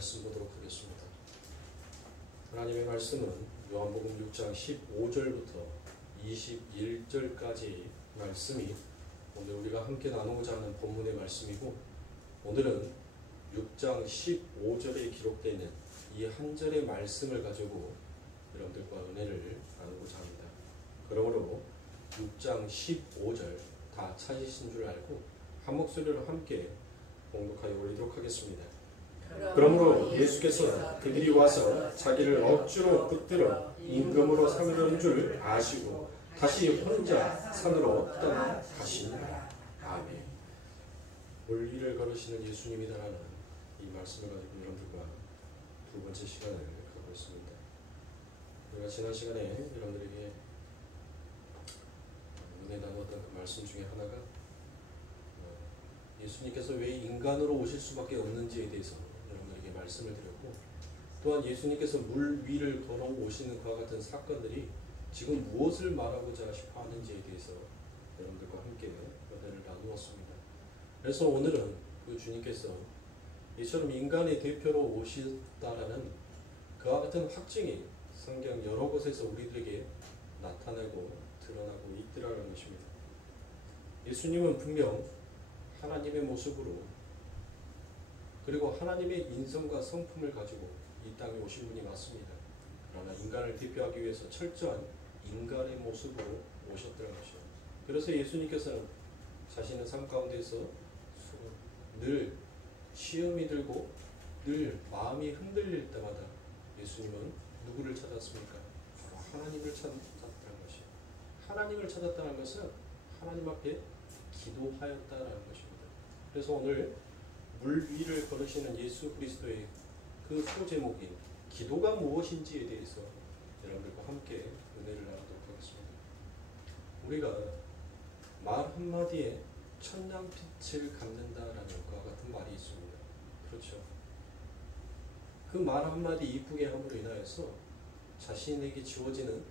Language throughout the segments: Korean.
말씀 보도록 하겠습니다. 하나님의 말씀은 요한복음 6장 15절부터 21절까지 말씀이 오늘 우리가 함께 나누고자 하는 본문의 말씀이고, 오늘은 6장 15절에 기록되어 있는 이 한 절의 말씀을 가지고 여러분들과 은혜를 나누고자 합니다. 그러므로 6장 15절 다 찾으신 줄 알고 한 목소리로 함께 봉독하여 올리도록 하겠습니다. 그러므로 예수께서 그들이 와서 자기를 억지로 붙들어 임금으로 삼으려는 줄 아시고 다시 혼자 산으로 떠나가시니라. 아멘. 물 위를 걸으시는 예수님이다라는 이 말씀을 가지고 여러분들과 두 번째 시간을 갖고 있습니다. 우리가 지난 시간에 여러분들에게 은혜 나누었던 그 말씀 중에 하나가 예수님께서 왜 인간으로 오실 수밖에 없는지에 대해서 여러분들에게 말씀을 드렸고, 또한 예수님께서 물 위를 걸어오시는 그와 같은 사건들이 지금 무엇을 말하고자 하는지에 대해서 여러분들과 함께 은혜를 나누었습니다. 그래서 오늘은 그 주님께서 이처럼 인간의 대표로 오시다라는 그와 같은 확증이 성경 여러 곳에서 우리들에게 나타나고 드러나고 있더라는 것입니다. 예수님은 분명 하나님의 모습으로 그리고 하나님의 인성과 성품을 가지고 이 땅에 오신 분이 맞습니다. 그러나 인간을 대표하기 위해서 철저한 인간의 모습으로 오셨다는 것이죠. 그래서 예수님께서는 자신의 삶 가운데서 늘 시험이 들고 늘 마음이 흔들릴 때마다 예수님은 누구를 찾았습니까? 바로 하나님을 찾았다는 것이죠. 하나님을 찾았다는 것은 하나님 앞에 기도하였다라는 것입니다. 그래서 오늘 물 위를 걸으시는 예수 그리스도의 그 소제목인 기도가 무엇인지에 대해서 여러분들과 함께 은혜를 나누도록 하겠습니다. 우리가 말 한마디에 천냥빛을 갚는다라는 것과 같은 말이 있습니다. 그렇죠. 그 말 한마디 이쁘게 함으로 인하여서 자신에게 지워지는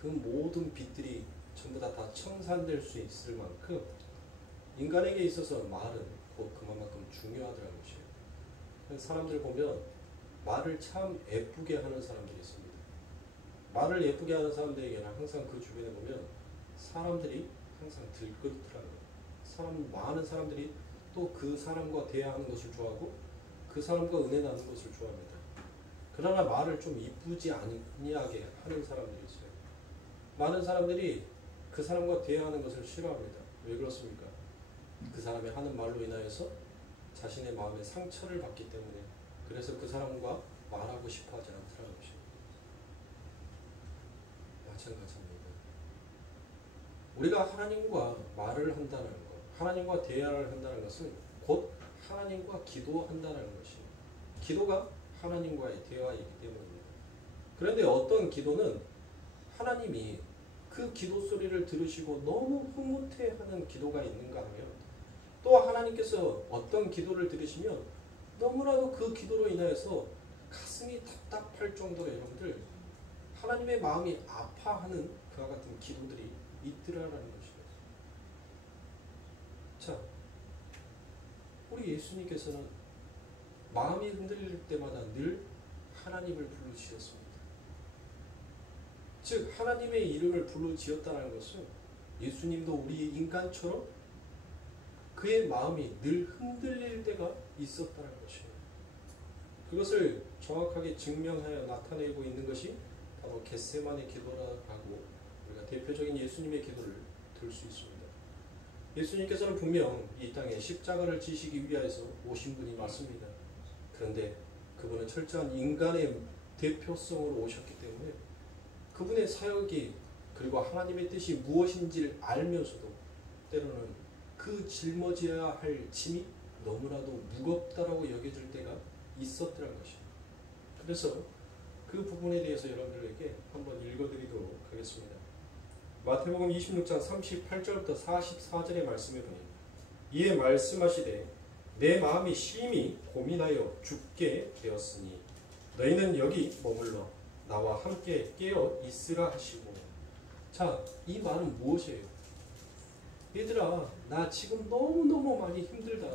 그 모든 빛들이 전부 다 청산될 수 있을 만큼 인간에게 있어서 말은 곧 그만큼 중요하다는 것이에요. 사람들 보면 말을 참 예쁘게 하는 사람들이 있습니다. 말을 예쁘게 하는 사람들에게는 항상 그 주변에 보면 사람들이 항상 들끓더라고요. 많은 사람들이 또 그 사람과 대화하는 것을 좋아하고 그 사람과 은혜 나누는 것을 좋아합니다. 그러나 말을 좀 이쁘지 아니하게 하는 사람들이 있어요. 많은 사람들이 그 사람과 대화하는 것을 싫어합니다. 왜 그렇습니까? 그 사람이 하는 말로 인하여서 자신의 마음에 상처를 받기 때문에, 그래서 그 사람과 말하고 싶어 하지 않더라는 것입니다. 마찬가지입니다. 우리가 하나님과 말을 한다는 것, 하나님과 대화를 한다는 것은 곧 하나님과 기도한다는 것입니다. 기도가 하나님과의 대화이기 때문입니다. 그런데 어떤 기도는 하나님이 그 기도 소리를 들으시고 너무 흐뭇해하는 기도가 있는가 하면, 또 하나님께서 어떤 기도를 들으시면 너무나도 그 기도로 인하여서 가슴이 답답할 정도로 여러분들 하나님의 마음이 아파하는 그와 같은 기도들이 있더라라는 것입니다. 자, 우리 예수님께서는 마음이 흔들릴 때마다 늘 하나님을 부르짖었습니다. 즉 하나님의 이름을 부르짖었다는 것은 예수님도 우리 인간처럼 그의 마음이 늘 흔들릴 때가 있었다는 것입니다. 그것을 정확하게 증명하여 나타내고 있는 것이 바로 겟세마네 기도라고 우리가 대표적인 예수님의 기도를 들 수 있습니다. 예수님께서는 분명 이 땅에 십자가를 지시기 위하여서 오신 분이 맞습니다. 그런데 그분은 철저한 인간의 대표성으로 오셨기 때문에 그분의 사역이 그리고 하나님의 뜻이 무엇인지를 알면서도 때로는 그 짊어져야 할 짐이 너무나도 무겁다라고 여겨질 때가 있었더라는 것입니다. 그래서 그 부분에 대해서 여러분들에게 한번 읽어드리도록 하겠습니다. 마태복음 26장 38절부터 44절의 말씀에 보니, 이에 말씀하시되 내 마음이 심히 고민하여 죽게 되었으니 너희는 여기 머물러 나와 함께 깨어 있으라 하시고. 자, 이 말은 무엇이에요? 얘들아, 나 지금 너무너무 많이 힘들다.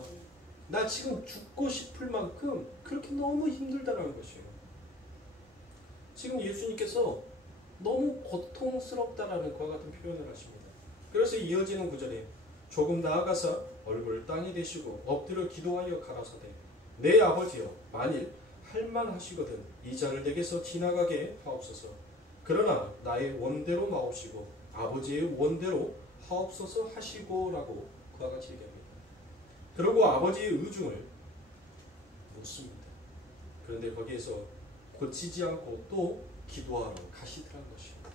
나 지금 죽고 싶을 만큼 그렇게 너무 힘들다는 것이에요. 지금 예수님께서 너무 고통스럽다라는 그와 같은 표현을 하십니다. 그래서 이어지는 구절에 조금 나아가서 얼굴을 땅에 대시고 엎드려 기도하여 가라사대 내 아버지여 만일 할만하시거든 이 잔을 내게서 지나가게 하옵소서. 그러나 나의 원대로 마옵시고 아버지의 원대로 하옵소서 하시고라고 그와 같이 얘기합니다. 그리고 아버지의 의중을 묻습니다. 그런데 거기에서 고치지 않고 또 기도하러 가시더란 것입니다.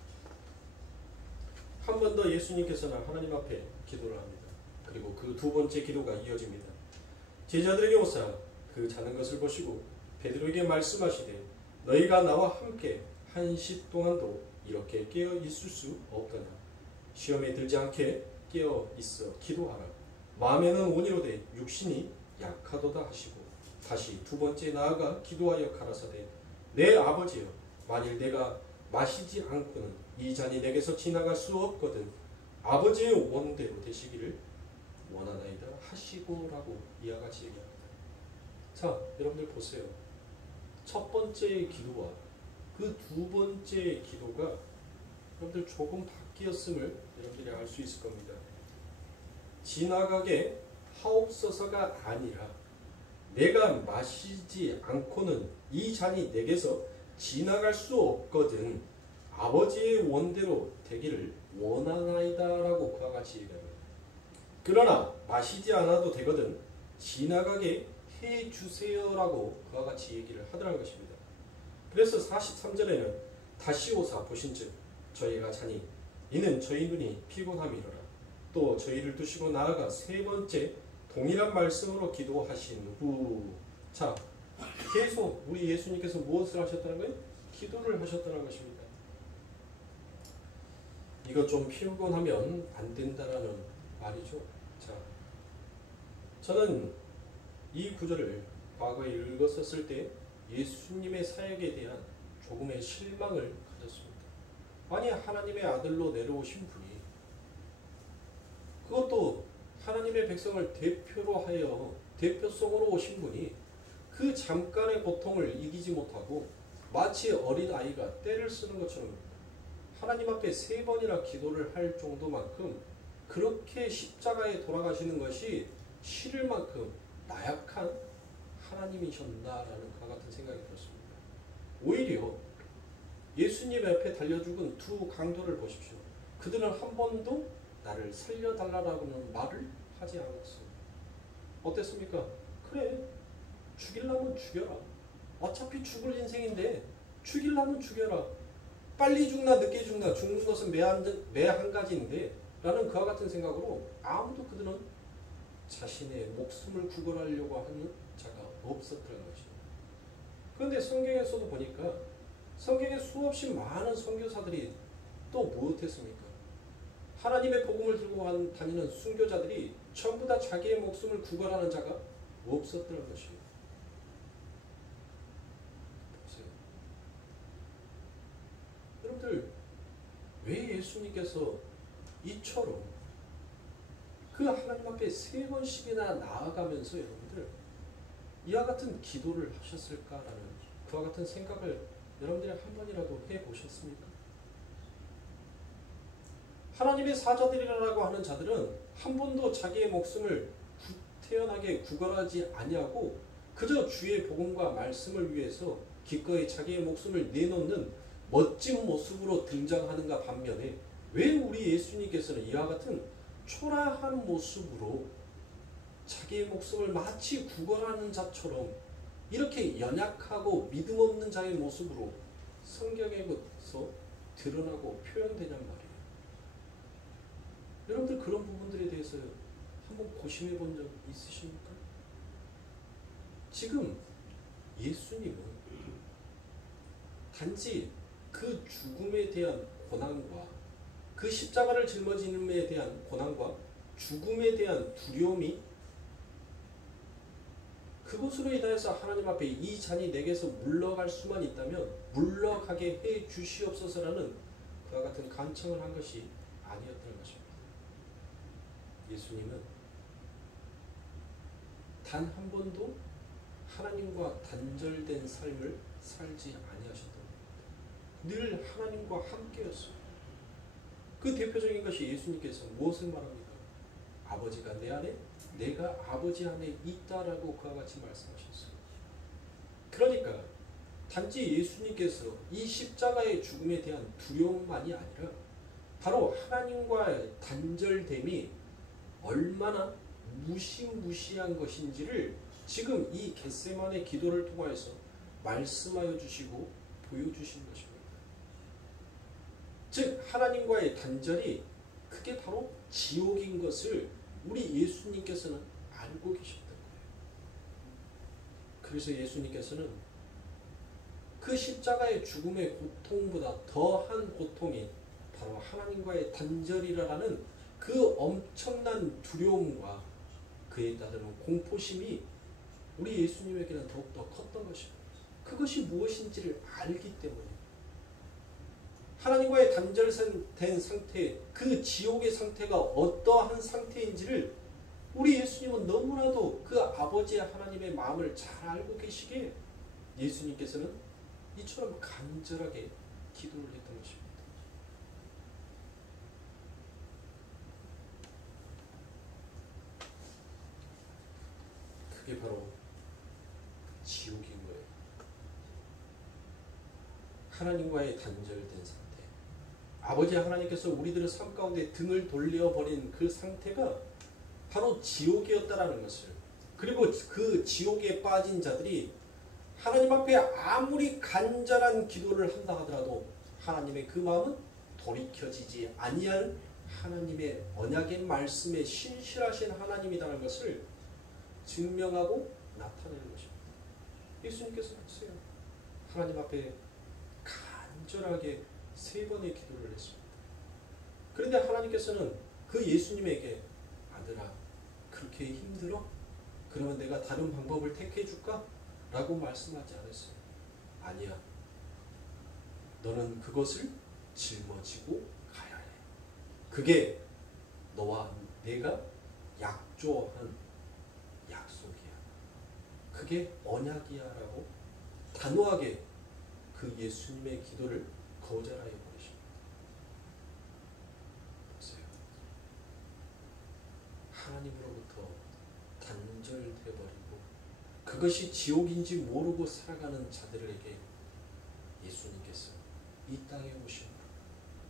한 번 더 예수님께서는 하나님 앞에 기도를 합니다. 그리고 그 두 번째 기도가 이어집니다. 제자들에게 오사 그 자는 것을 보시고 베드로에게 말씀하시되 너희가 나와 함께 한 시 동안도 이렇게 깨어 있을 수 없더냐. 시험에 들지 않게 깨어 있어 기도하라. 마음에는 온이로되 육신이 약하도다 하시고 다시 두 번째 나아가 기도하여 가라사대 내 아버지여 만일 내가 마시지 않고는 이 잔이 내게서 지나갈 수 없거든 아버지의 원대로 되시기를 원하나이다 하시고라고 이와 같이 얘기합니다. 자, 여러분들 보세요. 첫 번째 기도와 그 두 번째 기도가 여러분들 조금 바뀌었음을 여러분들이 알 수 있을 겁니다. 지나가게 하옵소서가 아니라 내가 마시지 않고는 이 잔이 내게서 지나갈 수 없거든 아버지의 원대로 되기를 원하나이다 라고 그와 같이 얘기합니다. 그러나 마시지 않아도 되거든 지나가게 해주세요 라고 그와 같이 얘기를 하더라는 것입니다. 그래서 43절에는 다시 오사 보신즉 저희가 자니 이는 저희 눈이 피곤함이로라. 또 저희를 두시고 나아가 세 번째 동일한 말씀으로 기도하신 후 자 계속 우리 예수님께서 무엇을 하셨다는 거예요? 기도를 하셨다는 것입니다. 이거 좀 피곤하면 안 된다라는 말이죠. 자, 저는 이 구절을 과거에 읽었었을 때 예수님의 사역에 대한 조금의 실망을 가졌습니다. 아니 하나님의 아들로 내려오신 분이 그것도 하나님의 백성을 대표로 하여 대표성으로 오신 분이 그 잠깐의 고통을 이기지 못하고 마치 어린아이가 떼를 쓰는 것처럼 하나님 앞에 3번이나 기도를 할 정도만큼 그렇게 십자가에 돌아가시는 것이 싫을 만큼 나약한 하나님이셨나라는 그와 같은 생각이 들었습니다. 오히려 예수님 앞에 달려 죽은 두 강도를 보십시오. 그들은 한 번도 나를 살려달라는 말을 하지 않았습니다. 어땠습니까? 그래, 죽이려면 죽여라. 어차피 죽을 인생인데 죽이려면 죽여라. 빨리 죽나 늦게 죽나 죽는 것은 매 한 가지인데 라는 그와 같은 생각으로 아무도 그들은 자신의 목숨을 구걸하려고 하는 자가 없었다는 것입니다. 그런데 성경에서도 보니까 성경에 수없이 많은 선교사들이 또 무엇했습니까? 하나님의 복음을 들고 다니는 순교자들이 전부 다 자기의 목숨을 구걸하는 자가 없었다는 것입니다. 보세요. 여러분들 왜 예수님께서 이처럼 그 하나님 앞에 3번씩이나 나아가면서 여러분들 이와 같은 기도를 하셨을까라는 그와 같은 생각을 여러분들이 한 번이라도 해보셨습니까? 하나님의 사자들이라고 하는 자들은 한 번도 자기의 목숨을 태연하게 구걸하지 아니하고 그저 주의 복음과 말씀을 위해서 기꺼이 자기의 목숨을 내놓는 멋진 모습으로 등장하는가 반면에 왜 우리 예수님께서는 이와 같은 초라한 모습으로 자기의 목숨을 마치 구걸하는 자처럼 이렇게 연약하고 믿음 없는 자의 모습으로 성경에서 드러나고 표현되냔 말이에요. 여러분들 그런 부분들에 대해서 한번 고심해 본 적 있으십니까? 지금 예수님은 단지 그 죽음에 대한 고난과 그 십자가를 짊어짐에 대한 고난과 죽음에 대한 두려움이 그것으로 인하여서 하나님 앞에 이 잔이 내게서 물러갈 수만 있다면 물러가게 해 주시옵소서라는 그와 같은 간청을 한 것이 아니었던 것입니다. 예수님은 단 한 번도 하나님과 단절된 삶을 살지 아니하셨던 겁니다. 늘 하나님과 함께였어요. 그 대표적인 것이 예수님께서 무엇을 말합니까? 아버지가 내 안에, 내가 아버지 안에 있다라고 그와 같이 말씀하셨어요. 그러니까 단지 예수님께서 이 십자가의 죽음에 대한 두려움만이 아니라 바로 하나님과의 단절됨이 얼마나 무시무시한 것인지를 지금 이 겟세마네 기도를 통하여서 말씀하여 주시고 보여주신 것입니다. 즉 하나님과의 단절이 그게 바로 지옥인 것을 우리 예수님께서는 알고 계셨던 거예요. 그래서 예수님께서는 그 십자가의 죽음의 고통보다 더한 고통이 바로 하나님과의 단절이라는 그 엄청난 두려움과 그에 따르는 공포심이 우리 예수님에게는 더욱더 컸던 것입니다. 그것이 무엇인지를 알기 때문에 하나님과의 단절된 상태, 그 지옥의 상태가 어떠한 상태인지를 우리 예수님은 너무나도 그 아버지의 하나님의 마음을 잘 알고 계시기에 예수님께서는 이처럼 간절하게 기도를 했던 것입니다. 그게 바로 지옥인 거예요. 하나님과의 단절된 상태. 아버지 하나님께서 우리들의 삶 가운데 등을 돌려버린 그 상태가 바로 지옥이었다라는 것을, 그리고 그 지옥에 빠진 자들이 하나님 앞에 아무리 간절한 기도를 한다 하더라도 하나님의 그 마음은 돌이켜지지 아니할 하나님의 언약의 말씀에 신실하신 하나님이라는 것을 증명하고 나타내는 것입니다. 예수님께서 하세요. 하나님 앞에 간절하게 3번의 기도를 했습니다. 그런데 하나님께서는 그 예수님에게 아들아 그렇게 힘들어? 그러면 내가 다른 방법을 택해 줄까? 라고 말씀하지 않았어요. 아니야. 너는 그것을 짊어지고 가야 해. 그게 너와 내가 약조한 약속이야. 그게 언약이야 라고 단호하게 그 예수님의 기도를 거절하여 버리십니다. 보세요. 하나님으로부터 단절되어버리고 그것이 지옥인지 모르고 살아가는 자들에게 예수님께서 이 땅에 오심으로,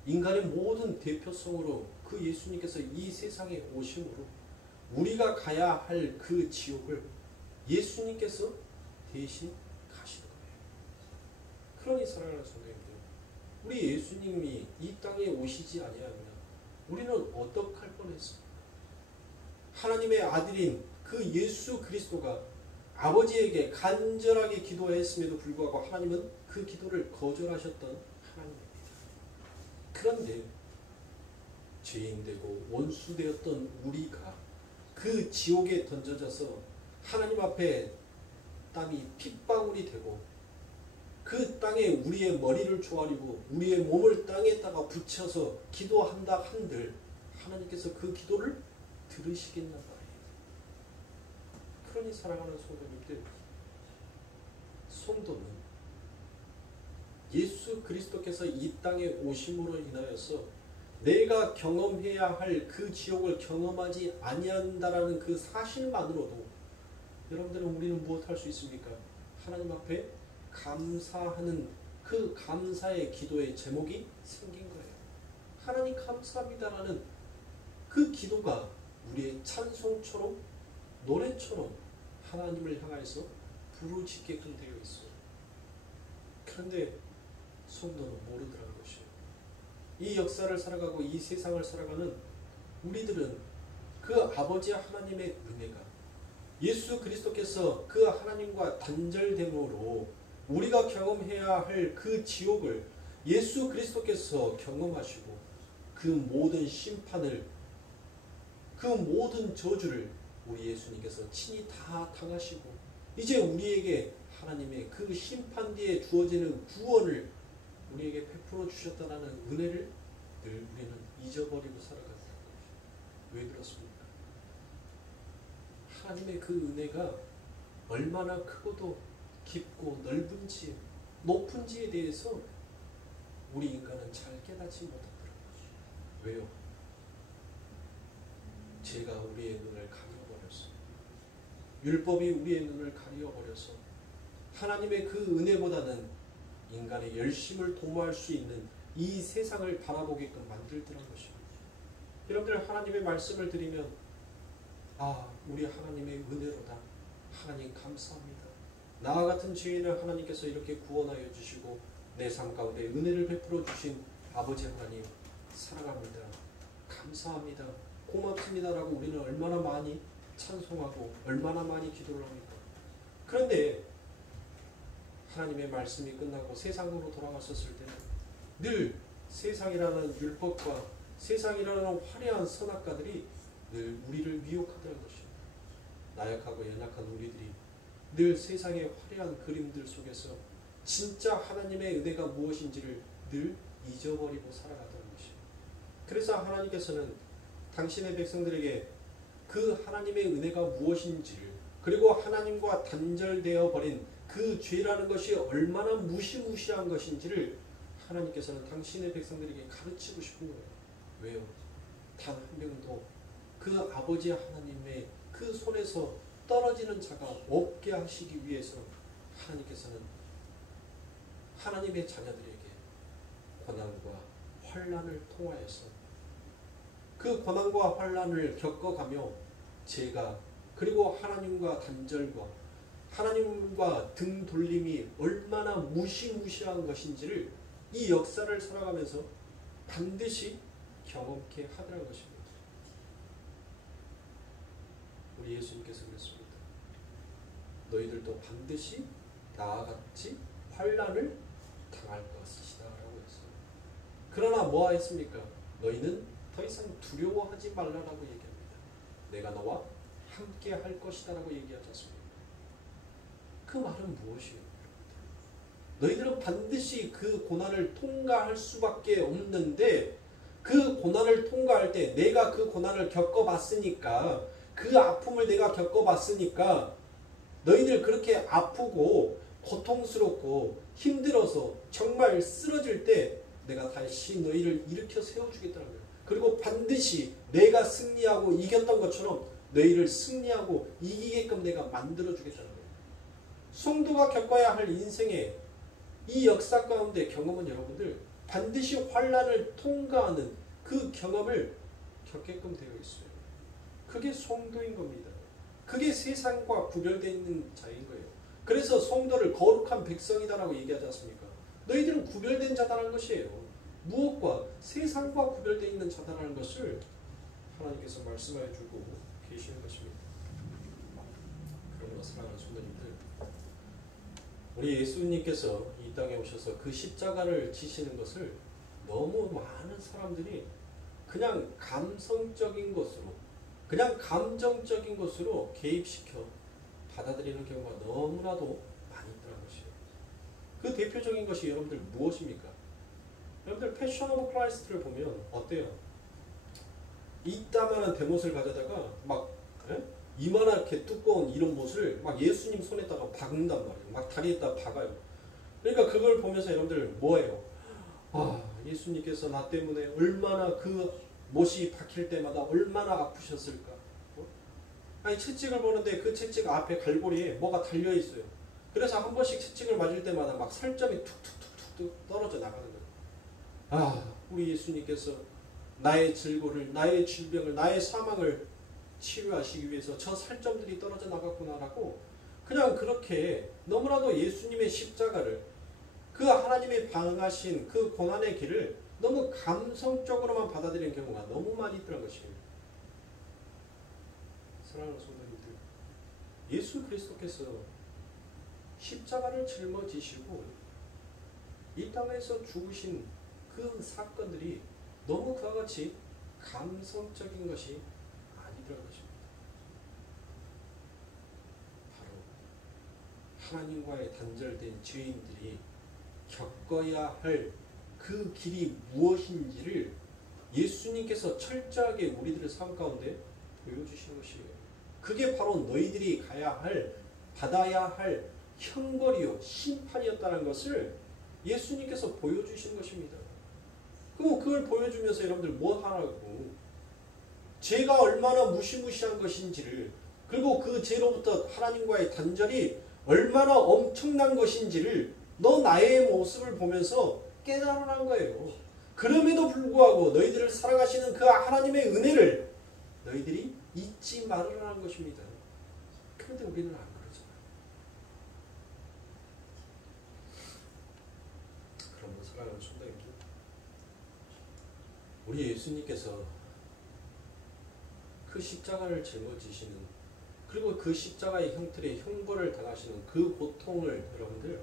인간의 모든 대표성으로 그 예수님께서 이 세상에 오심으로 우리가 가야 할 그 지옥을 예수님께서 대신 가신 거예요. 그러니 사랑하는 성도님들, 우리 예수님이 이 땅에 오시지 아니하면 우리는 어떡할 뻔했습니까? 하나님의 아들인 그 예수 그리스도가 아버지에게 간절하게 기도했음에도 불구하고 하나님은 그 기도를 거절하셨던 하나님입니다. 그런데 죄인되고 원수되었던 우리가 그 지옥에 던져져서 하나님 앞에 땀이 핏방울이 되고 그 땅에 우리의 머리를 조아리고 우리의 몸을 땅에다가 붙여서 기도한다 한들 하나님께서 그 기도를 들으시겠나 봐요. 그러니 사랑하는 성도님들, 성도는 예수 그리스도께서 이 땅에 오심으로 인하여서 내가 경험해야 할 그 지옥을 경험하지 아니한다라는 그 사실만으로도 여러분들은 우리는 무엇할 수 있습니까? 하나님 앞에 감사하는 그 감사의 기도의 제목이 생긴 거예요. 하나님 감사합니다라는 그 기도가 우리의 찬송처럼 노래처럼 하나님을 향해서 부르짖게끔 되어 있어요. 그런데 성도는 모르더라는 것이에요. 이 역사를 살아가고 이 세상을 살아가는 우리들은 그 아버지 하나님의 은혜가 예수 그리스도께서 그 하나님과 단절됨으로 우리가 경험해야 할 그 지옥을 예수 그리스도께서 경험하시고 그 모든 심판을, 그 모든 저주를 우리 예수님께서 친히 다 당하시고 이제 우리에게 하나님의 그 심판 뒤에 주어지는 구원을 우리에게 베풀어 주셨다는 은혜를 늘 우리는 잊어버리고 살아가는 거예요. 왜 그렇습니까? 하나님의 그 은혜가 얼마나 크고도 깊고 넓은지 높은지에 대해서 우리 인간은 잘 깨닫지 못하더라고요. 왜요? 죄가 우리의 눈을 가려버렸어. 율법이 우리의 눈을 가려버려서 하나님의 그 은혜보다는 인간의 열심을 도모할 수 있는 이 세상을 바라보게끔 만들더란 것입니다. 여러분들 하나님의 말씀을 드리면 우리 하나님의 은혜로다. 하나님 감사합니다. 나와 같은 죄인을 하나님께서 이렇게 구원하여 주시고 내 삶 가운데 은혜를 베풀어 주신 아버지 하나님 사랑합니다. 감사합니다. 고맙습니다. 라고 우리는 얼마나 많이 찬송하고 얼마나 많이 기도를 합니까? 그런데 하나님의 말씀이 끝나고 세상으로 돌아갔었을 때는 늘 세상이라는 율법과 세상이라는 화려한 선악가들이 늘 우리를 미혹하더라는 것입니다. 나약하고 연약한 우리들이 늘 세상의 화려한 그림들 속에서 진짜 하나님의 은혜가 무엇인지를 늘 잊어버리고 살아가더라는 것입니다. 그래서 하나님께서는 당신의 백성들에게 그 하나님의 은혜가 무엇인지를 그리고 하나님과 단절되어 버린 그 죄라는 것이 얼마나 무시무시한 것인지를 하나님께서는 당신의 백성들에게 가르치고 싶은 거예요. 왜요? 단 한 명도 그 아버지 하나님의 그 손에서 떨어지는 자가 없게 하시기 위해서 하나님께서는 하나님의 자녀들에게 고난과 환난을 통하여서 그 고난과 환난을 겪어가며 죄가 그리고 하나님과 단절과 하나님과 등 돌림이 얼마나 무시무시한 것인지를 이 역사를 살아가면서 반드시 경험케 하더라는 것입니다. 우리 예수님께서 그랬습니다. 너희들도 반드시 나와 같이 환난을 당할 것이다 라고 했어요. 그러나 뭐하 했습니까? 너희는 더 이상 두려워하지 말라라고 얘기합니다. 내가 너와 함께 할 것이다 라고 얘기하지 않습니까? 그 말은 무엇이에요? 너희들은 반드시 그 고난을 통과할 수밖에 없는데 그 고난을 통과할 때 내가 그 고난을 겪어봤으니까 그 아픔을 내가 겪어봤으니까 너희들 그렇게 아프고 고통스럽고 힘들어서 정말 쓰러질 때 내가 다시 너희를 일으켜 세워주겠다는 거예요. 그리고 반드시 내가 승리하고 이겼던 것처럼 너희를 승리하고 이기게끔 내가 만들어주겠다는 거예요. 성도가 겪어야 할 인생의 이 역사 가운데 경험은 여러분들 반드시 환난을 통과하는 그 경험을 겪게끔 되어 있어요. 그게 성도인 겁니다. 그게 세상과 구별되어 있는 자인 거예요. 그래서 성도를 거룩한 백성이다라고 얘기하지 않습니까? 너희들은 구별된 자다라는 것이에요. 무엇과 세상과 구별되어 있는 자다라는 것을 하나님께서 말씀하여 주고 계시는 것입니다. 그러므로 사랑하는 성도님들, 우리 예수님께서 이 땅에 오셔서 그 십자가를 지시는 것을 너무 많은 사람들이 그냥 감성적인 것으로 그냥 감정적인 것으로 개입시켜 받아들이는 경우가 너무나도 많이 있다는 것이에요. 그 대표적인 것이 여러분들 무엇입니까? 여러분들 패션 오브 크라이스트를 보면 어때요? 이따만한 대못을 가져다가 막 이만하게 두꺼운 이런 못을 막 예수님 손에다가 박는단 말이에요. 막 다리에다 박아요. 그러니까 그걸 보면서 여러분들 뭐예요? 예수님께서 나 때문에 얼마나 그 못이 박힐 때마다 얼마나 아프셨을까? 아니 채찍을 보는데 그 채찍 앞에 갈고리에 뭐가 달려있어요. 그래서 한 번씩 채찍을 맞을 때마다 막 살점이 툭툭툭툭 떨어져 나가는 거예요. 우리 예수님께서 나의 질고를, 나의 질병을, 나의 사망을 치료하시기 위해서 저 살점들이 떨어져 나갔구나라고 그냥 그렇게 너무나도 예수님의 십자가를 그 하나님의 방하신 그 고난의 길을 너무 감성적으로만 받아들이는 경우가 너무 많이 있더라는 것입니다. 사랑하는 성도님들, 예수 그리스도께서 십자가를 짊어지시고 이 땅에서 죽으신 그 사건들이 너무 그와 같이 감성적인 것이 아니더라는 것입니다. 바로 하나님과의 단절된 죄인들이 겪어야 할 그 길이 무엇인지를 예수님께서 철저하게 우리들의 삶 가운데 보여주시는 것이에요. 그게 바로 너희들이 받아야 할 형벌이요 심판이었다는 것을 예수님께서 보여주신 것입니다. 그럼 그걸 보여주면서 여러분들 뭐 하라고? 죄가 얼마나 무시무시한 것인지를, 그리고 그 죄로부터 하나님과의 단절이 얼마나 엄청난 것인지를 너 나의 모습을 보면서 깨달으라는 거예요. 그럼에도 불구하고 너희들을 사랑하시는 그 하나님의 은혜를 너희들이 잊지 말으라는 것입니다. 그런데 우리는 안 그러잖아요. 그러면 사랑하는 성도님들, 우리 예수님께서 그 십자가를 짊어지시는, 그리고 그 십자가의 형틀에 형벌을 당하시는 그 고통을 여러분들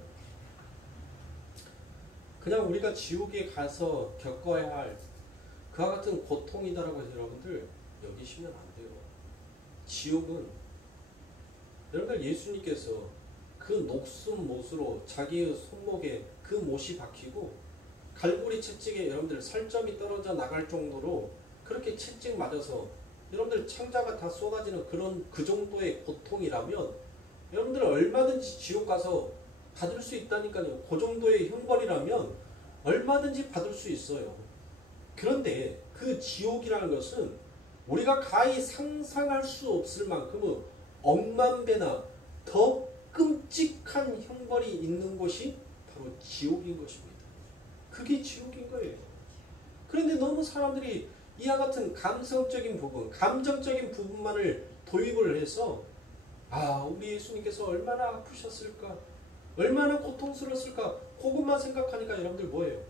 그냥 우리가 지옥에 가서 겪어야 할 그와 같은 고통이다라고 해서 여러분들 여기시면 안 돼요. 지옥은 여러분들 예수님께서 그 녹슨 못으로 자기의 손목에 그 못이 박히고 갈고리 채찍에 여러분들 살점이 떨어져 나갈 정도로 그렇게 채찍 맞아서 여러분들 창자가 다 쏟아지는 그 정도의 고통이라면 여러분들 얼마든지 지옥 가서 받을 수 있다니까요. 그 정도의 형벌이라면 얼마든지 받을 수 있어요. 그런데 그 지옥이라는 것은 우리가 가히 상상할 수 없을 만큼의 억만 배나 더 끔찍한 형벌이 있는 곳이 바로 지옥인 것입니다. 그게 지옥인 거예요. 그런데 너무 사람들이 이와 같은 감성적인 부분, 감정적인 부분만을 도입을 해서 우리 예수님께서 얼마나 아프셨을까, 얼마나 고통스러웠을까, 그것만 생각하니까 여러분들 뭐예요?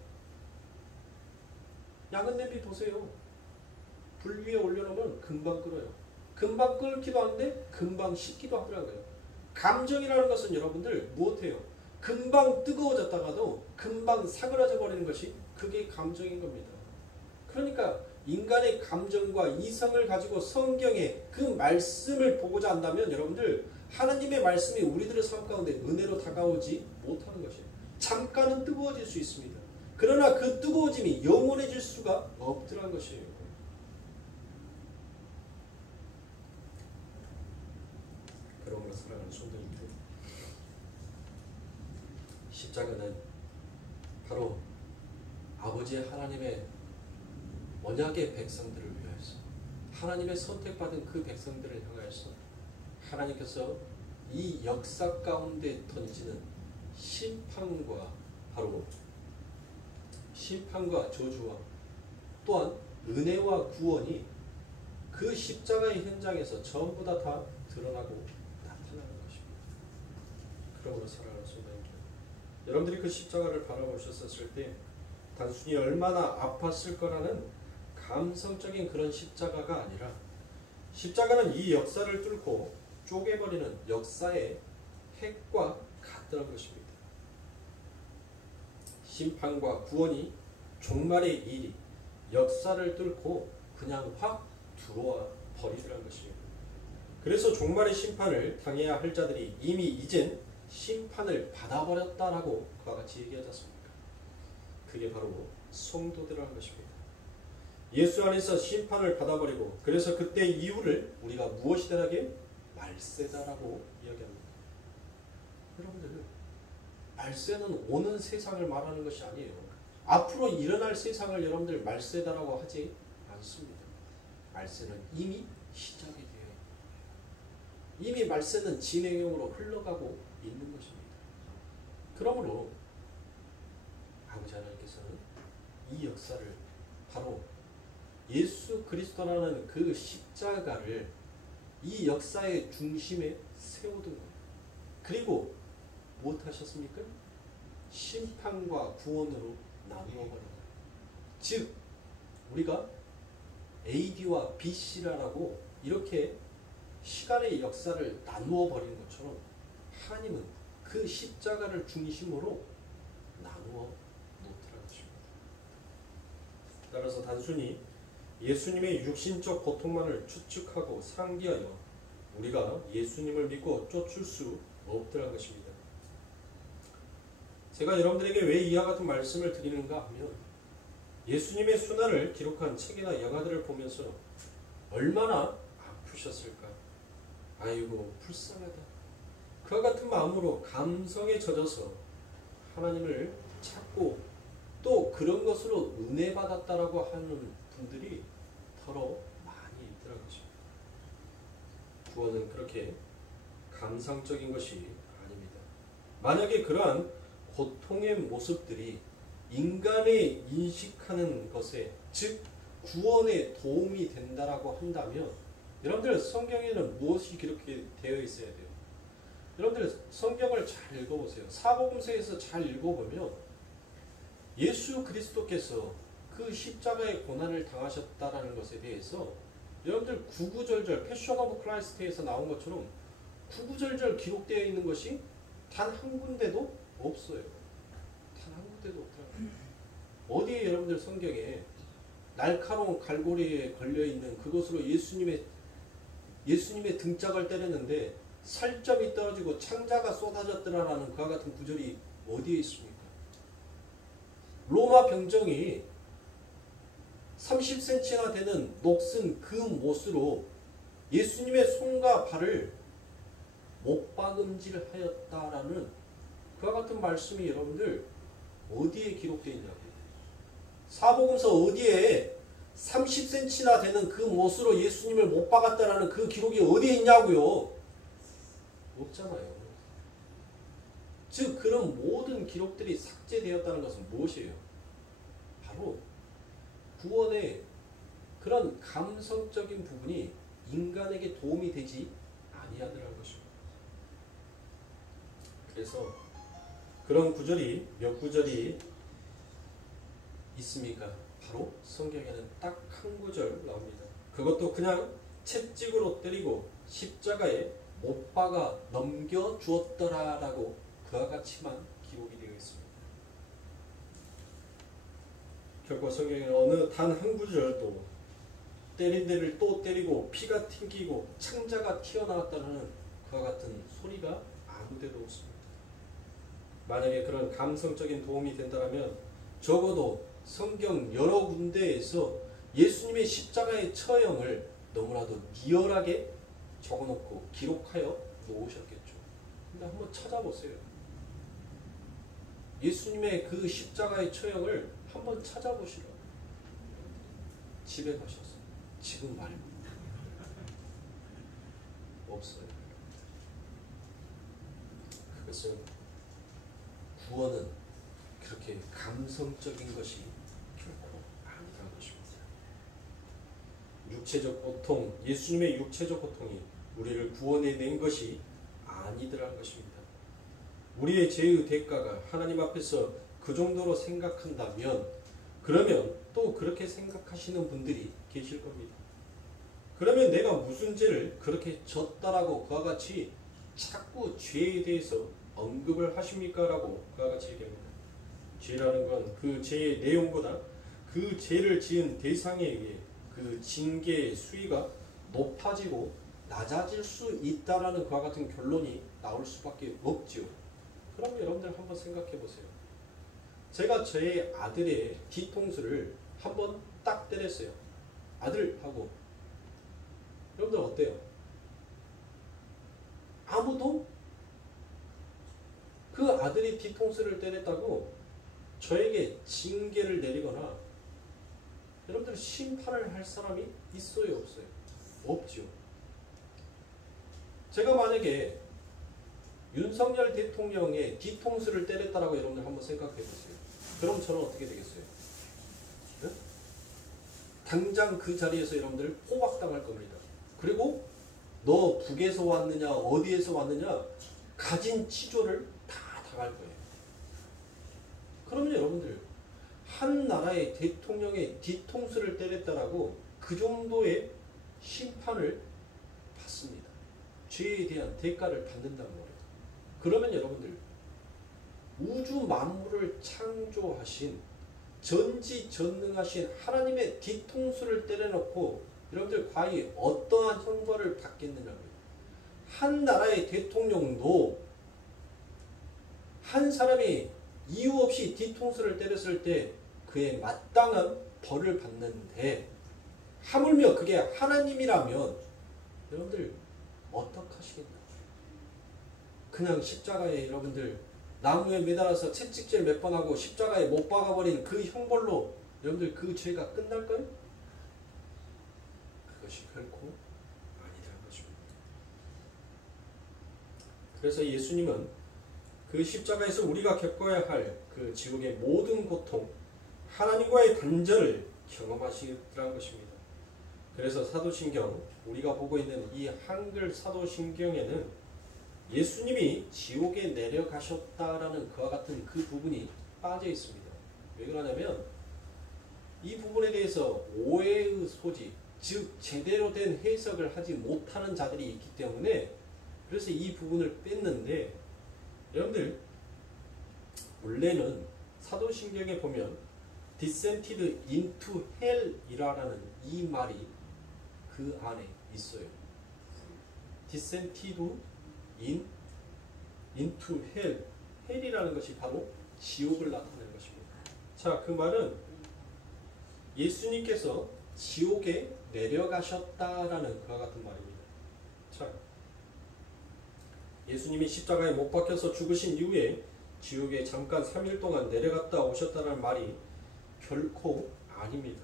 양은 냄비 보세요. 불 위에 올려놓으면 금방 끓어요. 금방 끓기도 하는데 금방 식기도 하더라고요. 감정이라는 것은 여러분들 무엇해요? 금방 뜨거워졌다가도 금방 사그라져 버리는 것이 그게 감정인 겁니다. 그러니까 인간의 감정과 이성을 가지고 성경의 그 말씀을 보고자 한다면 여러분들 하나님의 말씀이 우리들의 삶 가운데 은혜로 다가오지 못하는 것이에요. 잠깐은 뜨거워질 수 있습니다. 그러나 그 뜨거워짐이 영원해질 수가 없더란 것이에요. 그러므로 사랑하는 성도님들, 십자가는 바로 아버지 하나님의 언약의 백성들을 위하여서, 하나님의 선택받은 그 백성들을 향하여서 하나님께서 이 역사 가운데 던지는 심판과 저주와 또한 은혜와 구원이 그 십자가의 현장에서 전부 다 드러나고 나타나는 것입니다. 그러므로 사랑하는 성도님들, 여러분들이 그 십자가를 바라보셨을 때 단순히 얼마나 아팠을 거라는 감성적인 그런 십자가가 아니라, 십자가는 이 역사를 뚫고 쪼개버리는 역사의 핵과 같다는 것입니다. 심판과 구원이 종말의 일이 역사를 뚫고 그냥 확 들어와 버리더라는 것입니다. 그래서 종말의 심판을 당해야 할 자들이 이미 이젠 심판을 받아버렸다라고 그와 같이 얘기하지 않습니까? 그게 바로 성도들이라는 것입니다. 예수 안에서 심판을 받아버리고, 그래서 그때 이후를 우리가 무엇이더라게? 말세다라고 이야기합니다. 여러분들, 말세는 오는 세상을 말하는 것이 아니에요. 앞으로 일어날 세상을 여러분들 말세다라고 하지 않습니다. 말세는 이미 시작이 돼요. 이미 말세는 진행형으로 흘러가고 있는 것입니다. 그러므로 아버지 하나님께서는 이 역사를 바로 예수 그리스도라는 그 십자가를 이 역사의 중심에 세워둔 거예요. 그리고 무엇하셨습니까? 심판과 구원으로 나누어 버린 거예요. 즉 우리가 AD와 BC라고 이렇게 시간의 역사를 나누어 버리는 것처럼 하나님은 그 십자가를 중심으로 나누어 놓더라는 것입니다. 따라서 단순히 예수님의 육신적 고통만을 추측하고 상기하여 우리가 예수님을 믿고 쫓을 수 없더라는 것입니다. 제가 여러분들에게 왜 이와 같은 말씀을 드리는가 하면, 예수님의 순환을 기록한 책이나 영화들을 보면서 얼마나 아프셨을까, 아이고 불쌍하다. 그와 같은 마음으로 감성에 젖어서 하나님을 찾고 또 그런 것으로 은혜 받았다라고 하는 분들이 더러 많이 있더라는 것입니다. 구원은 그렇게 감상적인 것이 아닙니다. 만약에 그러한 고통의 모습들이 인간의 인식하는 것에, 즉 구원에 도움이 된다라고 한다면 여러분들 성경에는 무엇이 기록되어 있어야 돼요? 여러분들 성경을 잘 읽어보세요. 사복음서에서 잘 읽어보면 예수 그리스도께서 그 십자가의 고난을 당하셨다라는 것에 대해서 여러분들 구구절절 패션 오브 크라이스트에서 나온 것처럼 구구절절 기록되어 있는 것이 단 한 군데도 없어요. 단 한 군데도 없더라고요. 어디에 여러분들 성경에 날카로운 갈고리에 걸려있는 그것으로 예수님의 등짝을 때렸는데 살점이 떨어지고 창자가 쏟아졌더라라는 그와 같은 구절이 어디에 있습니까? 로마 병정이 30cm나 되는 녹슨 그 못으로 예수님의 손과 발을 못박음질하였다라는 그와 같은 말씀이 여러분들 어디에 기록되어 있냐고요. 사복음서 어디에 30cm나 되는 그 못으로 예수님을 못 박았다라는 그 기록이 어디에 있냐고요. 없잖아요. 즉 그런 모든 기록들이 삭제되었다는 것은 무엇이에요? 바로 구원의 그런 감성적인 부분이 인간에게 도움이 되지 아니하더라는 것입니다. 그래서 그런 구절이 몇 구절이 있습니까? 바로 성경에는 딱 한 구절 나옵니다. 그것도 그냥 채찍으로 때리고 십자가에 못 박아 넘겨주었더라라고 그와 같이만 기록이 되어 있습니다. 결코 성경에는 어느 단 한 구절도 때린 데를 또 때리고 피가 튕기고 창자가 튀어나왔다는 그와 같은 소리가 아무데도 없습니다. 만약에 그런 감성적인 도움이 된다면 적어도 성경 여러 군데에서 예수님의 십자가의 처형을 너무나도 리얼하게 적어놓고 기록하여 놓으셨겠죠. 근데 한번 찾아보세요. 예수님의 그 십자가의 처형을 한번 찾아보시라. 집에 가셔서 지금 말고 없어요. 그것은 구원은 그렇게 감성적인 것이 결코 아니라는 것입니다. 육체적 고통, 예수님의 육체적 고통이 우리를 구원해 낸 것이 아니더라는 것입니다. 우리의 죄의 대가가 하나님 앞에서 그 정도로 생각한다면 그러면 또 그렇게 생각하시는 분들이 계실 겁니다. 그러면 내가 무슨 죄를 그렇게 졌다라고 그와 같이 자꾸 죄에 대해서 언급을 하십니까? 라고 그와 같이 얘기합니다. 죄라는 건 그 죄의 내용보다 그 죄를 지은 대상에 의해 그 징계의 수위가 높아지고 낮아질 수 있다라는 그와 같은 결론이 나올 수밖에 없죠. 그럼 여러분들 한번 생각해 보세요. 제가 저의 아들의 뒤통수를 한번 딱 때렸어요. 아들하고. 여러분들 어때요? 아무도 그 아들이 뒤통수를 때렸다고 저에게 징계를 내리거나 여러분들 심판을 할 사람이 있어요? 없어요? 없죠. 제가 만약에 윤석열 대통령의 뒤통수를 때렸다라고 여러분들 한번 생각해 보세요. 그럼 저는 어떻게 되겠어요? 네? 당장 그 자리에서 여러분들 포박당할 겁니다. 그리고 너 북에서 왔느냐 어디에서 왔느냐 가진 치조를 다 당할 거예요. 그러면 여러분들 한 나라의 대통령의 뒤통수를 때렸다라고 그 정도의 심판을 받습니다. 죄에 대한 대가를 받는다는 거예요. 그러면 여러분들 우주 만물을 창조하신 전지전능하신 하나님의 뒤통수를 때려놓고 여러분들 과연 어떠한 형벌을 받겠느냐고요. 한 나라의 대통령도 한 사람이 이유 없이 뒤통수를 때렸을 때 그에 마땅한 벌을 받는데 하물며 그게 하나님이라면 여러분들 어떡하시겠냐고. 그냥 십자가에 여러분들 나무에 매달아서 채찍질 몇 번 하고 십자가에 못 박아버린 그 형벌로 여러분들 그 죄가 끝날까요? 그것이 결코 아니라는 것입니다. 그래서 예수님은 그 십자가에서 우리가 겪어야 할 그 지옥의 모든 고통, 하나님과의 단절을 경험하시더라는 것입니다. 그래서 사도신경, 우리가 보고 있는 이 한글 사도신경에는 예수님이 지옥에 내려가셨다라는 그와 같은 그 부분이 빠져 있습니다. 왜 그러냐면 이 부분에 대해서 오해의 소지, 즉 제대로 된 해석을 하지 못하는 자들이 있기 때문에 그래서 이 부분을 뺐는데, 여러분들 원래는 사도신경에 보면 descended into hell이라는 이 말이 그 안에 있어요. descended into hell, 헬이라는 것이 바로 지옥을 나타내는 것입니다. 자, 그 말은 예수님께서 지옥에 내려가셨다라는 그와 같은 말입니다. 자, 예수님이 십자가에 못 박혀서 죽으신 이후에 지옥에 잠깐 3일 동안 내려갔다 오셨다는 말이 결코 아닙니다.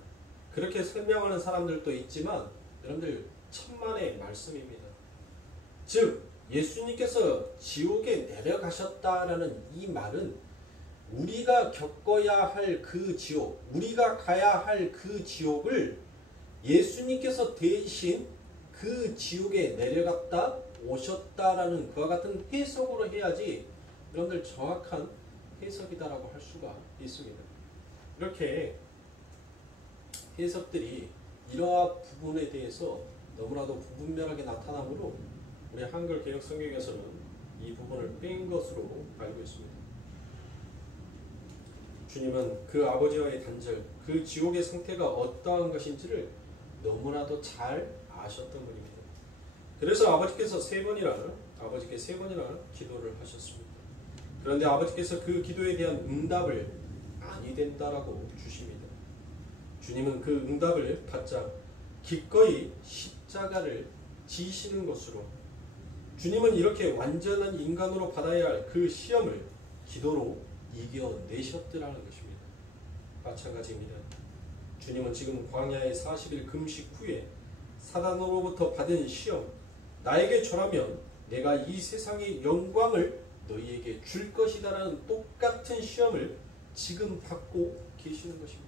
그렇게 설명하는 사람들도 있지만 여러분들 천만의 말씀입니다. 즉 예수님께서 지옥에 내려가셨다라는 이 말은 우리가 겪어야 할 그 지옥, 우리가 가야 할 그 지옥을 예수님께서 대신 그 지옥에 내려갔다 오셨다라는 그와 같은 해석으로 해야지 여러분들 정확한 해석이다라고 할 수가 있습니다. 이렇게 해석들이 이러한 부분에 대해서 너무나도 불분명하게 나타나므로 우리 한글 개역 성경에서는 이 부분을 뺀 것으로 알고 있습니다. 주님은 그 아버지와의 단절, 그 지옥의 상태가 어떠한 것인지를 너무나도 잘 아셨던 분입니다. 그래서 아버지께 세 번이나 기도를 하셨습니다. 그런데 아버지께서 그 기도에 대한 응답을 아니 된다라고 주십니다. 주님은 그 응답을 받자 기꺼이 십자가를 지시는 것으로, 주님은 이렇게 완전한 인간으로 받아야 할 그 시험을 기도로 이겨내셨더라는 것입니다. 마찬가지입니다. 주님은 지금 광야의 40일 금식 후에 사단으로부터 받은 시험, 나에게 절하면 내가 이 세상의 영광을 너희에게 줄 것이다라는 똑같은 시험을 지금 받고 계시는 것입니다.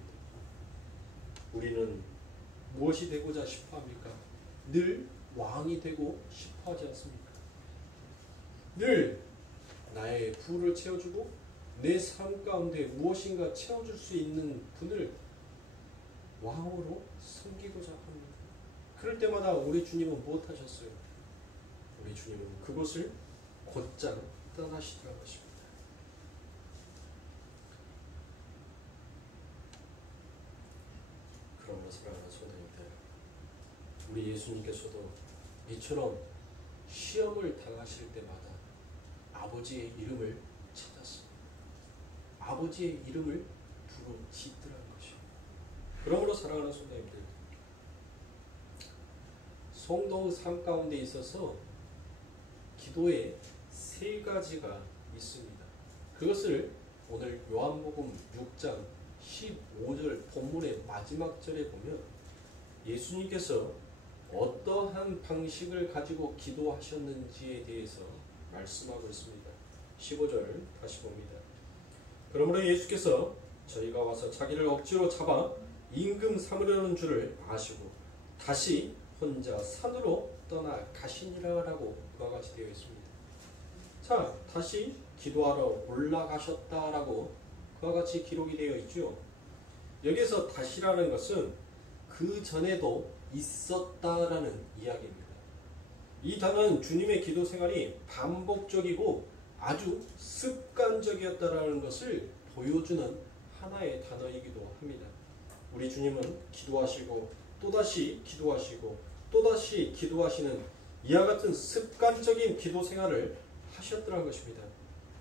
우리는 무엇이 되고자 싶어 합니까? 늘 왕이 되고 싶어 하지 않습니까? 늘 나의 부를 채워주고 내 삶 가운데 무엇인가 채워줄 수 있는 분을 왕으로 섬기고자 합니다. 그럴 때마다 우리 주님은 무엇하셨어요? 우리 주님은 그곳을 곧장 떠나시더라는 것입니다. 그러므로 사랑하는 성도님들, 우리 예수님께서도 이처럼 시험을 당하실 때마다 아버지의 이름을 찾았습니다. 아버지의 이름을 부르짖더라는 것이에요. 그러므로 사랑하는 성도님들, 성도의 삶 가운데 있어서 기도에 세 가지가 있습니다. 그것을 오늘 요한복음 6장 15절 본문의 마지막 절에 보면 예수님께서 어떠한 방식을 가지고 기도하셨는지에 대해서 말씀하고 있습니다. 15절 다시 봅니다. 그러므로 예수께서 저희가 와서 자기를 억지로 잡아 임금 삼으려는 줄을 아시고 다시 혼자 산으로 떠나 가시니라라고 그와 같이 되어 있습니다. 자, 다시 기도하러 올라가셨다라고 그와 같이 기록이 되어 있죠. 여기서 다시라는 것은 그 전에도 있었다라는 이야기입니다. 이 단어는 주님의 기도 생활이 반복적이고 아주 습관적이었다라는 것을 보여주는 하나의 단어이기도 합니다. 우리 주님은 기도하시고 또다시 기도하시고 또다시 기도하시는 이와 같은 습관적인 기도 생활을 하셨더라는 것입니다.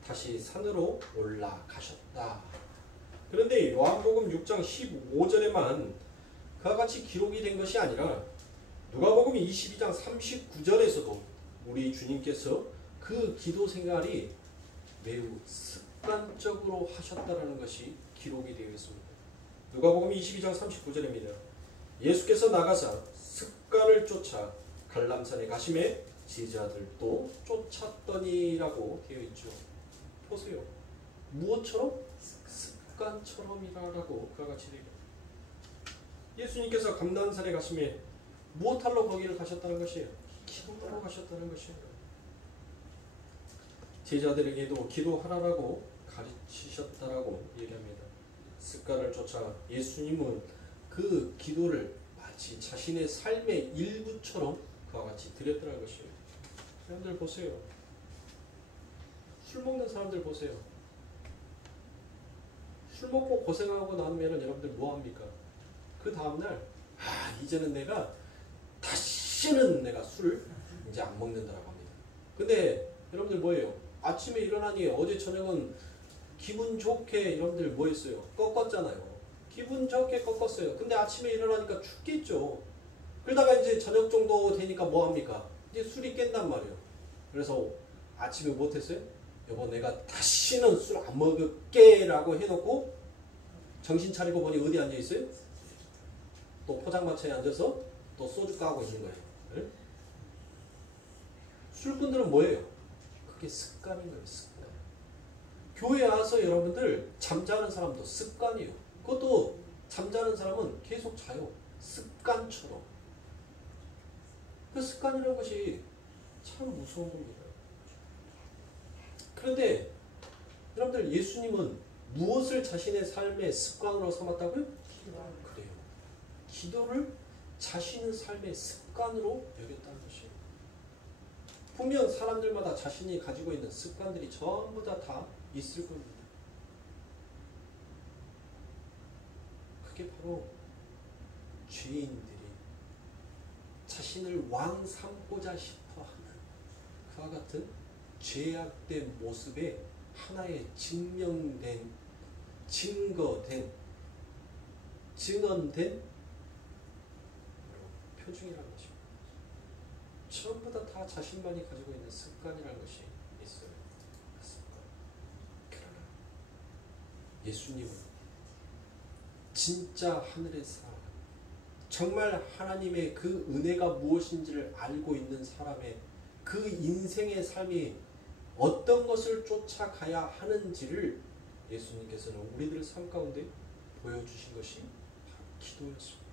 다시 산으로 올라가셨다. 그런데 요한복음 6장 15절에만 그와 같이 기록이 된 것이 아니라 누가복음 22장 39절에서도 우리 주님께서 그 기도 생활이 매우 습관적으로 하셨다는 것이 기록이 되어 있습니다. 누가복음 22장 39절입니다. 예수께서 나가사 습관을 쫓아 갈람산에 가심에 제자들도 쫓았더니라고 되어 있죠. 보세요. 무엇처럼? 습관처럼이라고 그와 같이 되어 있습니다. 예수님께서 감난산에 가심에 무엇하러 거기를 가셨다는 것이에요? 기도하러 가셨다는 것이에요. 제자들에게도 기도하라고 가르치셨다라고 얘기합니다. 습관을 쫓아 예수님은 그 기도를 마치 자신의 삶의 일부처럼 그와 같이 드렸다는 것이에요. 여러분들 보세요. 술 먹는 사람들 보세요. 술 먹고 고생하고 나면 여러분들 뭐합니까? 그 다음날 이제는 내가 다시는 내가 술을 이제 안 먹는다라고 합니다. 근데 여러분들 뭐예요? 아침에 일어나니 어제 저녁은 기분 좋게 여러분들 뭐 했어요? 꺾었잖아요. 기분 좋게 꺾었어요. 근데 아침에 일어나니까 춥겠죠. 그러다가 이제 저녁 정도 되니까 뭐 합니까? 이제 술이 깬단 말이에요. 그래서 아침에 뭐 했어요? 여보 내가 다시는 술 안 먹을게 라고 해놓고 정신 차리고 보니 어디 앉아있어요? 또 포장마차에 앉아서 또 소주 까고 있는 거예요. 네? 술꾼들은 뭐예요? 그게 습관인 거예요. 습관. 교회에 와서 여러분들 잠자는 사람도 습관이에요. 그것도 잠자는 사람은 계속 자요. 습관처럼. 그 습관이라는 것이 참 무서운 겁니다. 그런데 여러분들 예수님은 무엇을 자신의 삶의 습관으로 삼았다고요? 그래요. 기도를 자신의 삶의 습관으로 여겼다는 것이에요. 분명 사람들마다 자신이 가지고 있는 습관들이 전부 다 있을 겁니다. 그게 바로 죄인들이 자신을 왕 삼고자 싶어하는 그와 같은 죄악된 모습의 하나의 증명된, 증거된, 증언된 표징이라는 것입니다. 전부 다 자신만이 가지고 있는 습관이라는 것이 있어요. 그 습관. 그러나 예수님은 진짜 하늘의 사람, 정말 하나님의 그 은혜가 무엇인지를 알고 있는 사람의 그 인생의 삶이 어떤 것을 쫓아가야 하는지를 예수님께서는 우리들 삶 가운데 보여주신 것이 바로 기도였습니다.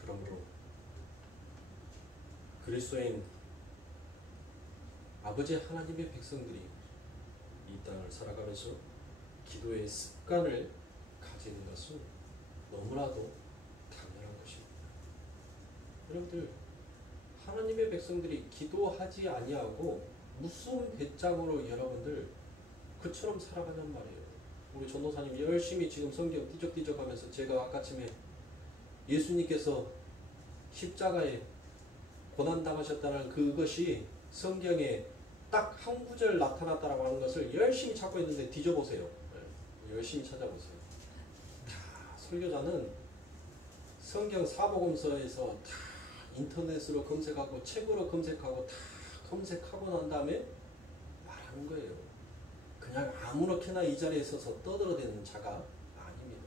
그러므로 그리스도인 아버지 하나님의 백성들이 이 땅을 살아가면서 기도의 습관을 가지는 것은 너무나도 당연한 것입니다. 여러분들 하나님의 백성들이 기도하지 아니하고 무슨 배짱으로 여러분들 그처럼 살아가냔 말이에요. 우리 전도사님 열심히 지금 성경 띠적띠적 하면서 제가 아까쯤에 예수님께서 십자가에 고난당하셨다는 그것이 성경에 딱 한 구절 나타났다라고 하는 것을 열심히 찾고 있는데 뒤져보세요. 열심히 찾아보세요. 다 설교자는 성경 사복음서에서 다 인터넷으로 검색하고 책으로 검색하고 다 검색하고 난 다음에 말하는 거예요. 그냥 아무렇게나 이 자리에 서서 떠들어대는 자가 아닙니다.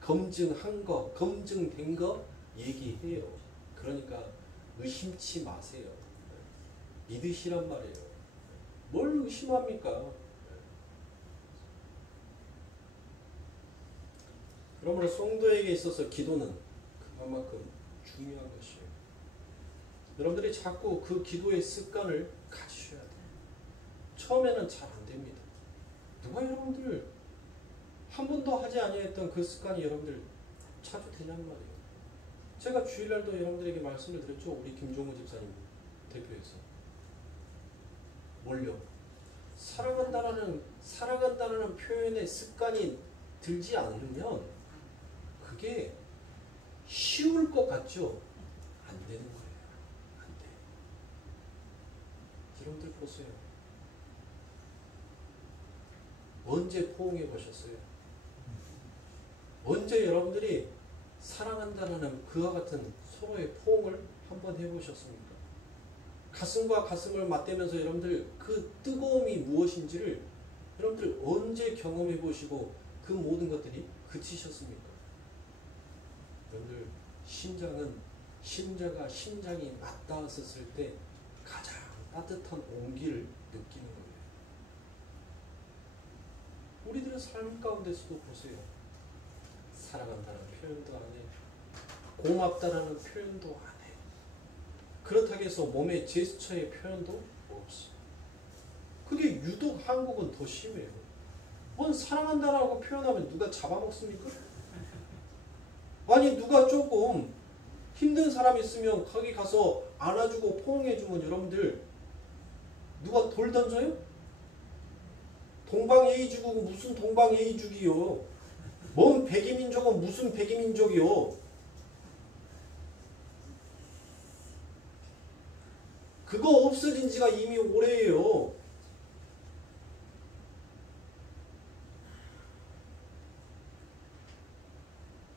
검증한 거, 검증된 거 얘기해요. 그러니까 의심치 마세요. 믿으시란 말이에요. 뭘 의심합니까? 그러므로 성도에게 있어서 기도는 그만큼 중요한 것이에요. 여러분들이 자꾸 그 기도의 습관을 가지셔야 돼요. 처음에는 잘 안 됩니다. 누가 여러분들 한 번도 하지 아니했던 그 습관이 여러분들 자주 되냔 말이에요. 제가 주일날도 여러분들에게 말씀을 드렸죠. 우리 김종우 집사님 대표에서. 뭘요? 사랑한다는 표현의 습관이 들지 않으면 그게 쉬울 것 같죠? 안 되는 거예요. 안 돼. 여러분들 보세요. 언제 포옹해 보셨어요? 언제 여러분들이 사랑한다는 그와 같은 서로의 포옹을 한번 해보셨습니까? 가슴과 가슴을 맞대면서 여러분들 그 뜨거움이 무엇인지를 여러분들 언제 경험해 보시고 그 모든 것들이 그치셨습니까? 여러분들 심장과 심장이 맞닿았을 때 가장 따뜻한 온기를 느끼는 거예요. 우리들의 삶 가운데서도 보세요. 사랑한다는 표현도 안 해. 고맙다라는 표현도 안 해. 그렇다고 해서 몸의 제스처의 표현도 없어. 그게 유독 한국은 더 심해요. 뭔 사랑한다라고 표현하면 누가 잡아먹습니까? 아니 누가 조금 힘든 사람 있으면 거기 가서 안아주고 포옹해주면 여러분들 누가 돌 던져요? 동방예의주고 무슨 동방예의주기요. 뭔 백이민족은 무슨 백이민족이요. 그거 없어진 지가 이미 오래예요.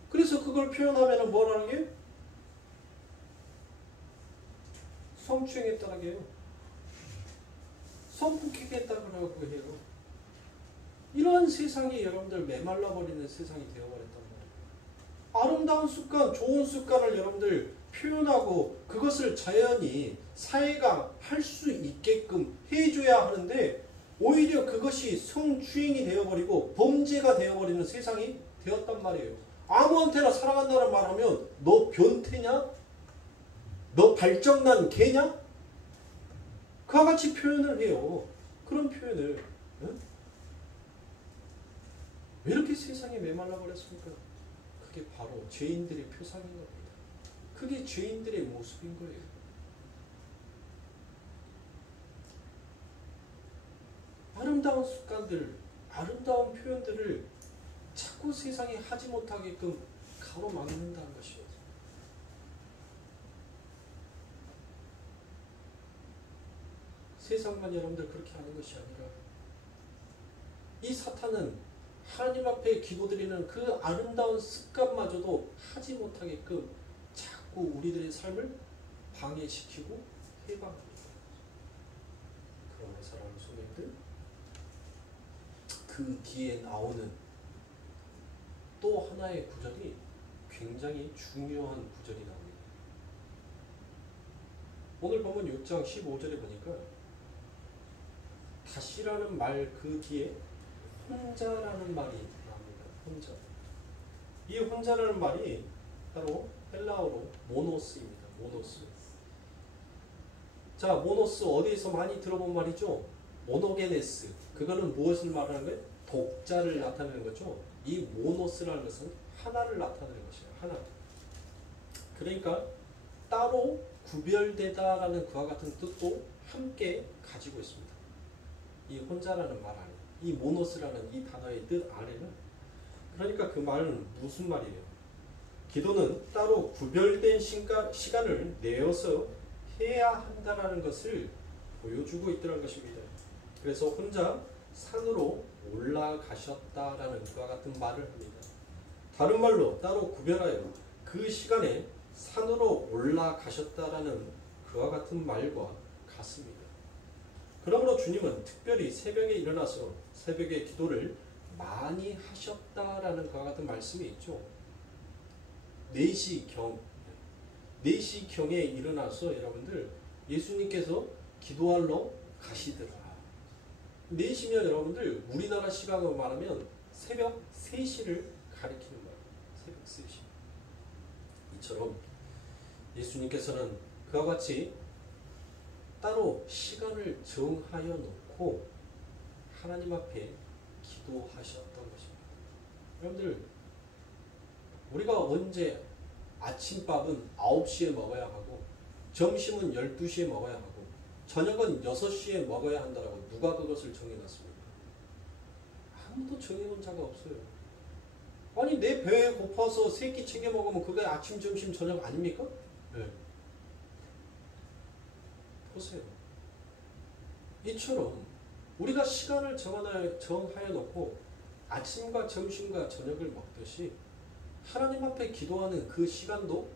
그래서 그걸 표현하면 뭐라는 게? 성추행했다라고 해요. 성폭행했다고 해요. 이러한 세상이 여러분들 메말라버리는 세상이 되어버렸단 말이에요. 아름다운 습관, 좋은 습관을 여러분들 표현하고 그것을 자연히 사회가 할 수 있게끔 해줘야 하는데 오히려 그것이 성추행이 되어버리고 범죄가 되어버리는 세상이 되었단 말이에요. 아무한테나 사랑한다는 말 하면 너 변태냐? 너 발정난 개냐? 그와 같이 표현을 해요. 그런 표현을. 응? 왜 이렇게 세상이 메말라 버렸습니까? 그게 바로 죄인들의 표상인 겁니다. 그게 죄인들의 모습인 거예요. 아름다운 습관들, 아름다운 표현들을 자꾸 세상이 하지 못하게끔 가로막는다는 것이죠. 세상만 여러분들 그렇게 하는 것이 아니라 이 사탄은 하나님 앞에 기도드리는 그 아름다운 습관마저도 하지 못하게끔 자꾸 우리들의 삶을 방해시키고 해방합니다. 그러나 사랑하는 성도님들, 그 뒤에 나오는 또 하나의 구절이 굉장히 중요한 구절이 나옵니다. 오늘 보면 6장 15절에 보니까 다시라는 말 그 뒤에 혼자라는 말이 나옵니다. 혼자. 이 혼자라는 말이 바로 헬라어로 모노스입니다. 모노스. 자, 모노스 어디에서 많이 들어본 말이죠? 모노게네스. 그거는 무엇을 말하는 거예요? 독자를 나타내는 거죠. 이 모노스라는 것은 하나를 나타내는 것이에요. 하나. 그러니까 따로 구별되다라는 그와 같은 뜻도 함께 가지고 있습니다. 이 혼자라는 말 안에, 이 모노스라는 이 단어의 뜻 안에는, 그러니까 그 말은 무슨 말이에요? 기도는 따로 구별된 시간을 내어서 해야 한다는 것을 보여주고 있다는 것입니다. 그래서 혼자 산으로 올라가셨다라는 그와 같은 말을 합니다. 다른 말로 따로 구별하여 그 시간에 산으로 올라가셨다라는 그와 같은 말과 같습니다. 그러므로 주님은 특별히 새벽에 일어나서 새벽에 기도를 많이 하셨다라는 그와 같은 말씀이 있죠. 4시경에 일어나서 여러분들 예수님께서 기도하러 가시더라. 4시면 여러분들 우리나라 시간으로 말하면 새벽 3시를 가리키는 거예요. 새벽 3시. 이처럼 예수님께서는 그와 같이 따로 시간을 정하여 놓고 하나님 앞에 기도하셨던 것입니다. 여러분들, 우리가 언제 아침밥은 9시에 먹어야 하고 점심은 12시에 먹어야 하고 저녁은 6시에 먹어야 한다라고 누가 그것을 정해놨습니까? 아무도 정해놓은 자가 없어요. 아니 내 배에 고파서 3끼 챙겨 먹으면 그게 아침, 점심, 저녁 아닙니까? 네. 보세요. 이처럼 우리가 시간을 정하여 놓고 아침과 점심과 저녁을 먹듯이 하나님 앞에 기도하는 그 시간도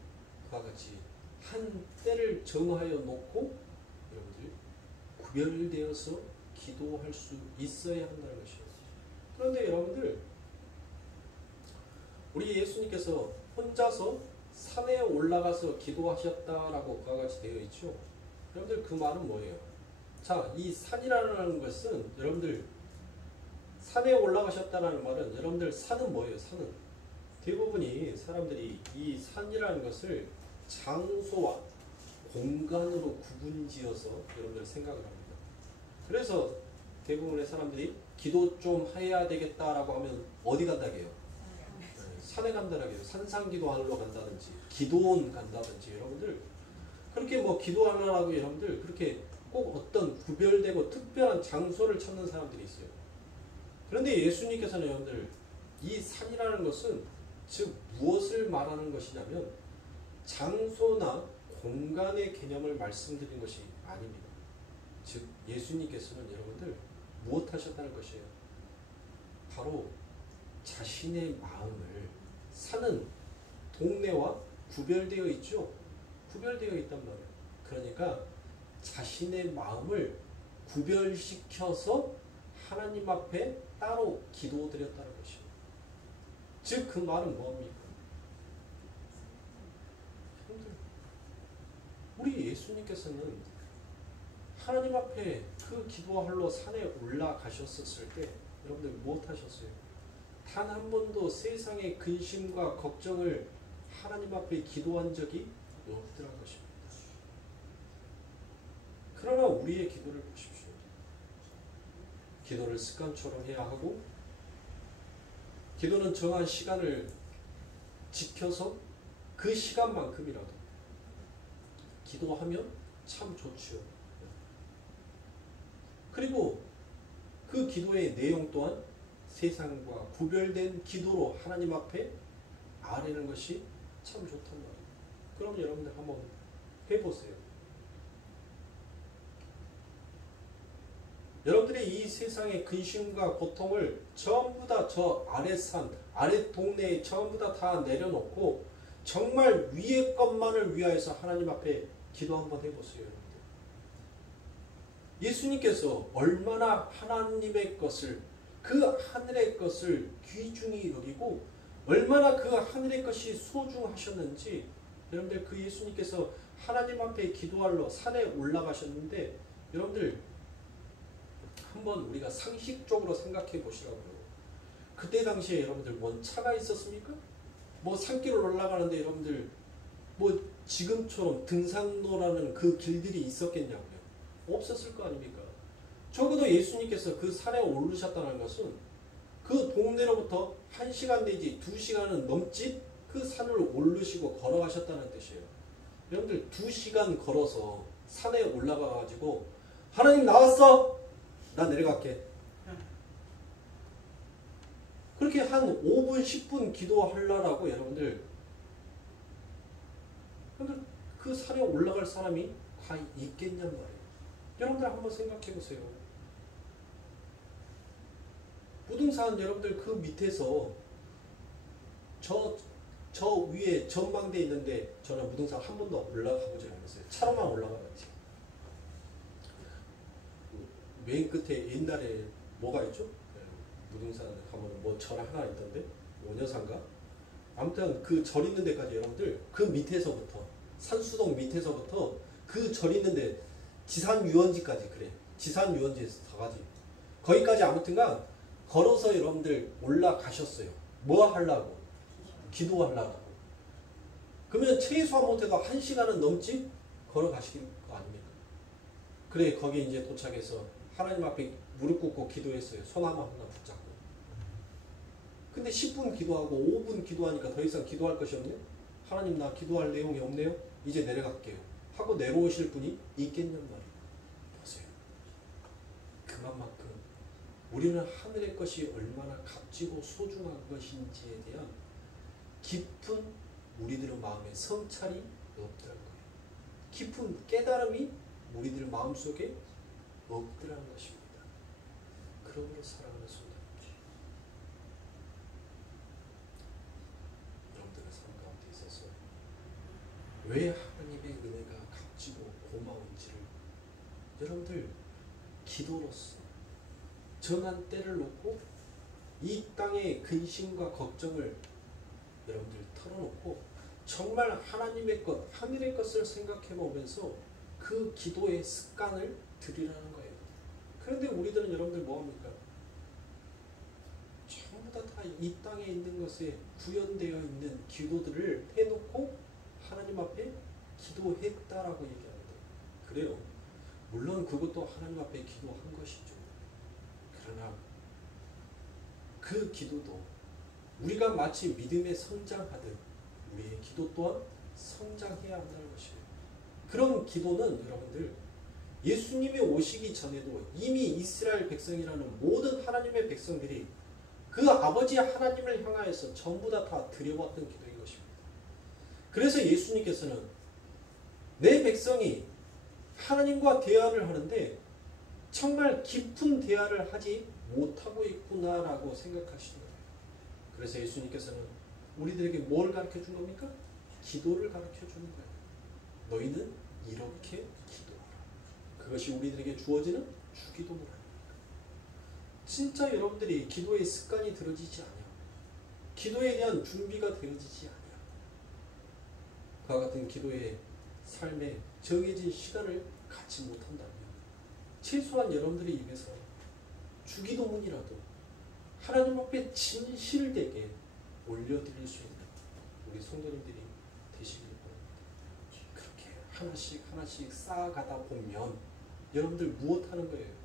그와 같이 한 때를 정하여 놓고 여러분들 구별되어서 기도할 수 있어야 한다는 것이에요. 그런데 여러분들 우리 예수님께서 혼자서 산에 올라가서 기도하셨다라고 그와 같이 되어 있죠. 여러분들 그 말은 뭐예요? 자, 이 산이라는 것은 여러분들 산에 올라가셨다는 말은 여러분들 산은 뭐예요? 산은 대부분이 사람들이 이 산이라는 것을 장소와 공간으로 구분지어서 여러분들 생각을 합니다. 그래서 대부분의 사람들이 기도 좀 해야 되겠다라고 하면 어디 간다고 해요? 산에 간다라고 해요. 산상기도하러 간다든지 기도원 간다든지 여러분들 그렇게 뭐 기도하려고 여러분들 그렇게 꼭 어떤 구별되고 특별한 장소를 찾는 사람들이 있어요. 그런데 예수님께서는 여러분들 이 산이라는 것은 즉 무엇을 말하는 것이냐면 장소나 공간의 개념을 말씀드린 것이 아닙니다. 즉 예수님께서는 여러분들 무엇 하셨다는 것이에요? 바로 자신의 마음을 사는 동네와 구별되어 있죠. 구별되어 있단 말이에요. 그러니까 자신의 마음을 구별시켜서 하나님 앞에 따로 기도드렸다는 것이에요. 즉 그 말은 뭐합니까? 우리 예수님께서는 하나님 앞에 그 기도하러 산에 올라가셨을 때 여러분들 무엇 하셨어요? 단 한 번도 세상의 근심과 걱정을 하나님 앞에 기도한 적이 없더라는 것입니다. 그러나 우리의 기도를 보십시오. 기도를 습관처럼 해야 하고 기도는 정한 시간을 지켜서 그 시간만큼이라도 기도하면 참 좋지요. 그리고 그 기도의 내용 또한 세상과 구별된 기도로 하나님 앞에 아뢰는 것이 참 좋단 말이에요. 그럼 여러분들 한번 해보세요. 여러분들이 이 세상의 근심과 고통을 전부 다 저 아랫산, 아랫 동네에 전부 다 내려놓고 정말 위의 것만을 위하여서 하나님 앞에 기도 한번 해보세요. 여러분들. 예수님께서 얼마나 하나님의 것을 그 하늘의 것을 귀중히 여기고 얼마나 그 하늘의 것이 소중하셨는지 여러분들 그 예수님께서 하나님 앞에 기도하러 산에 올라가셨는데 여러분들 한번 우리가 상식적으로 생각해 보시라고요. 그때 당시에 여러분들 뭔 차가 있었습니까? 뭐 산길을 올라가는데 여러분들 뭐 지금처럼 등산로라는 그 길들이 있었겠냐고요. 없었을 거 아닙니까? 적어도 예수님께서 그 산에 오르셨다는 것은 그 동네로부터 1시간 내지 2시간은 넘지 그 산을 오르시고 걸어가셨다는 뜻이에요. 여러분들 2시간 걸어서 산에 올라가가지고 하나님 나왔어? 나 내려갈게. 그렇게 한 5분 10분 기도하려고 여러분들 그 산에 올라갈 사람이 과연 있겠냔 말이에요. 여러분들 한번 생각해 보세요. 무등산 여러분들 그 밑에서 저 위에 전망대 있는데 저는 무등산 한 번도 올라가 보지 않았어요. 차로만 올라가봤지. 맨 끝에 옛날에 뭐가 있죠? 무등산 가면 뭐 절 하나 있던데 오녀산가? 아무튼 그 절 있는 데까지 여러분들 그 밑에서부터 산수동 밑에서부터 그 절 있는데 지산유원지까지 그래. 지산유원지에서 가가지. 거기까지 아무튼간 걸어서 여러분들 올라가셨어요. 뭐 하려고? 기도하려고. 그러면 최소한 못해도 1시간은 넘지 걸어가실 거 아닙니까? 그래 거기 이제 도착해서 하나님 앞에 무릎 꿇고 기도했어요. 소나무 하나 붙잡고. 근데 10분 기도하고 5분 기도하니까 더 이상 기도할 것이 없네? 하나님 나 기도할 내용이 없네요? 이제 내려갈게요. 하고 내려오실 분이 있겠냔 말이에요. 보세요. 그만큼 우리는 하늘의 것이 얼마나 값지고 소중한 것인지에 대한 깊은 우리들의 마음의 성찰이 없더라는 거예요. 깊은 깨달음이 우리들 마음속에 없더라는 것입니다. 그러므로 사랑하는 성도님들, 여러분들의 삶 가운데 있어서 왜 하나님의 은혜가 값지고 고마운지를 여러분들 기도로서 정한 때를 놓고 이 땅의 근심과 걱정을 여러분들 털어놓고 정말 하나님의 것, 하늘의 것을 생각해 보면서 그 기도의 습관을 들이라는 거예요. 그런데 우리들은 여러분들 뭐합니까? 전부 다 이 땅에 있는 것에 구현되어 있는 기도들을 해놓고 하나님 앞에 기도했다라고 얘기합니다. 그래요. 물론 그것도 하나님 앞에 기도한 것이죠. 그러나 그 기도도 우리가 마치 믿음에 성장하듯 우리의 기도 또한 성장해야 한다는 것이에요. 그런 기도는 여러분들 예수님이 오시기 전에도 이미 이스라엘 백성이라는 모든 하나님의 백성들이 그 아버지 하나님을 향하여서 전부 다 드려왔던 기도인 것입니다. 그래서 예수님께서는 내 백성이 하나님과 대화를 하는데 정말 깊은 대화를 하지 못하고 있구나라고 생각하시는 거예요. 그래서 예수님께서는 우리들에게 뭘 가르쳐 준 겁니까? 기도를 가르쳐 주는 거예요. 너희는 이렇게 기도하라. 그것이 우리들에게 주어지는 주기도문입니다. 진짜 여러분들이 기도의 습관이 들어지지 않아요. 기도에 대한 준비가 되어지지 않아요. 그와 같은 기도의 삶에 정해진 시간을 갖지 못한다면 최소한 여러분들의 입에서 주기도문이라도 하나님 앞에 진실되게 올려드릴 수 있는 우리 성도님들이 되시길 바랍니다. 그렇게 하나씩 하나씩 쌓아가다 보면 여러분들 무엇 하는 거예요?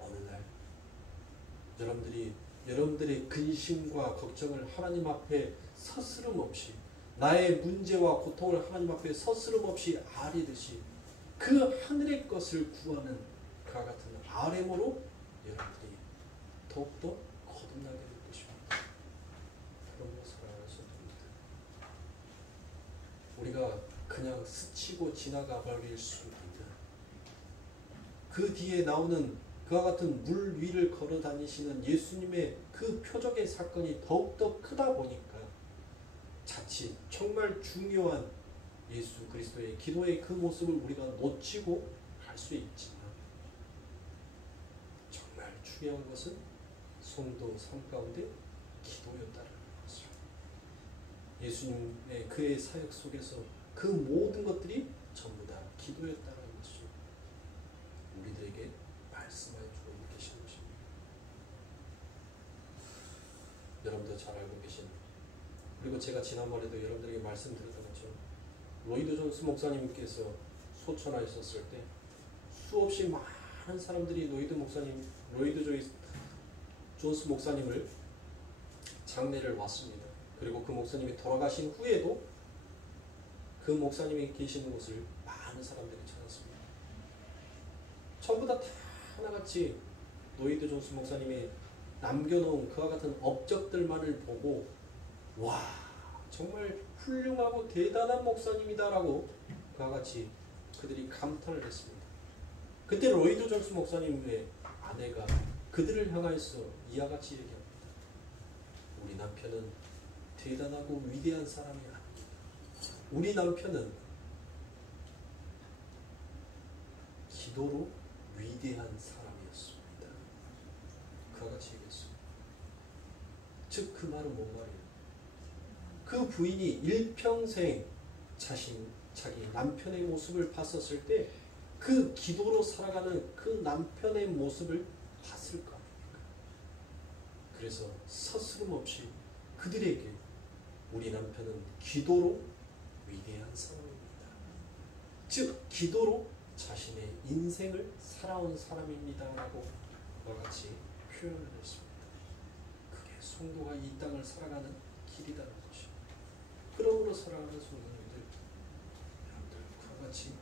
어느 날 여러분들이 여러분들의 근심과 걱정을 하나님 앞에 서스름 없이 나의 문제와 고통을 하나님 앞에 서스름 없이 아뢰듯이 그 하늘의 것을 구하는 그와 같은 아뢰므로 여러분들이 더욱더 거듭나게 될 것입니다. 그런 것을 알아서 우리가 그냥 스치고 지나가 버릴 수 있는 그 뒤에 나오는 그와 같은 물 위를 걸어 다니시는 예수님의 그 표적의 사건이 더욱더 크다 보니까 자칫 정말 중요한 예수 그리스도의 기도의 그 모습을 우리가 놓치고 갈 수 있지만 정말 중요한 것은 성도 삶 가운데 기도였다는 것이죠. 예수님의 그의 사역 속에서 그 모든 것들이 전부 다 기도였다는 것이죠. 우리들에게 말씀하여 주고 계신 것입니다. 여러분도 잘 알고 계신, 그리고 제가 지난번에도 여러분들에게 말씀드렸던 것처럼 로이드 존스 목사님께서 소천하에 있었을 때 수없이 많은 사람들이 로이드 존스 목사님을 장례를 왔습니다. 그리고 그 목사님이 돌아가신 후에도 그 목사님이 계시는 곳을 많은 사람들이 찾았습니다. 전부 다 하나같이 로이드 존스 목사님이 남겨놓은 그와 같은 업적들만을 보고 와 정말 훌륭하고 대단한 목사님이다라고 그와 같이 그들이 감탄을 했습니다. 그때 로이드 존스 목사님의 아내가 그들을 향하여서 이와 같이 얘기합니다. 우리 남편은 대단하고 위대한 사람이 아닙니다. 우리 남편은 기도로 위대한 사람이었습니다. 그와 같이 얘기했습니다. 즉 그 말은 뭔 말이에요? 그 부인이 일평생 자기 남편의 모습을 봤었을 때 그 기도로 살아가는 그 남편의 모습을 봤을 거 아닙니까? 그래서 서스름 없이 그들에게 우리 남편은 기도로 위대한 사람입니다. 즉 기도로 자신의 인생을 살아온 사람입니다라고 그와 같이 표현을 했습니다. 그게 성도가 이 땅을 살아가는 길이라는 것입니다. 그러므로 살아가는 성도님들, 여러분들 그와 같이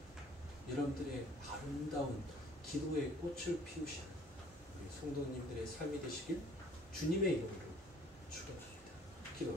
여러분들의 아름다운 기도의 꽃을 피우시는 우리 성도님들의 삶이 되시길 주님의 이름으로 축원합니다.